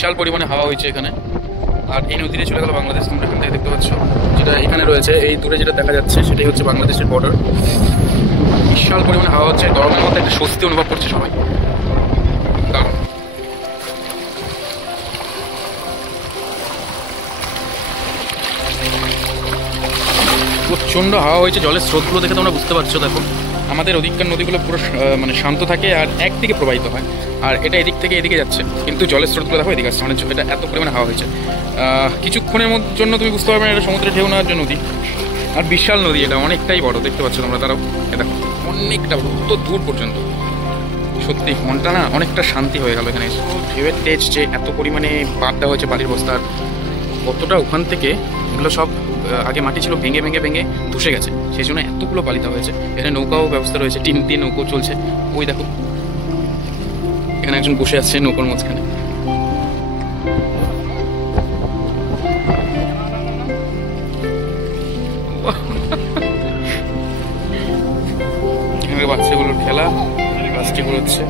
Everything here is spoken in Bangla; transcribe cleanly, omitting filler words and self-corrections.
বিশাল পরিমাণে হাওয়া হয়েছে এখানে। আর এই নদীতে চলে গেল বাংলাদেশ, তোমরা এখান থেকে দেখতে পাচ্ছ, যেটা এখানে রয়েছে এই দূরে যেটা দেখা যাচ্ছে সেটাই হচ্ছে বাংলাদেশের বর্ডার। বিশাল পরিমাণে হাওয়া হচ্ছে, গরমের মধ্যে একটা স্বস্তি অনুভব করছে সবাই। কারণ প্রচণ্ড হাওয়া হয়েছে, জলের স্রোতগুলো দেখে তোমরা বুঝতে পারছো। দেখো আমাদের ওদিককার নদীগুলো পুরো মানে শান্ত থাকে আর একদিকে প্রবাহিত হয়, আর এটা এদিক থেকে এদিকে যাচ্ছে, কিন্তু জলের স্রোতগুলো দেখো এদিকে আসছে, মানে এটা এত পরিমাণে হাওয়া হয়েছে। কিছুক্ষণের জন্য তুমি বুঝতে পারবে না এটা সমুদ্রে ঢেউ নেওয়ার জন্য নদী। আর বিশাল নদী, এটা অনেকটাই বড়, দেখতে পাচ্ছ তোমরা। তারাও দেখো অনেকটা বড়, তো দূর পর্যন্ত। সত্যি মনটা না অনেকটা শান্তি হয়ে গেল এখানে এসে। ঢেউয়ের তেজ যে এত পরিমাণে বাদ দেওয়া হয়েছে বালির বস্তার, কতটা ওখান থেকে এগুলো সব আগে মাটি ছিল, ভেঙে ভেঙে ভেঙে ধসে গেছে, সেই জন্য এতগুলো বালি দেওয়া হয়েছে। এখানে নৌকাও ব্যবস্থা রয়েছে, টিন দিয়ে নৌকো চলছে। ওই দেখো এখানে একজন বসে আছে নৌকোর মাঝখানে। এখানে বাচ্চাগুলোর খেলা, কাজটি করছে।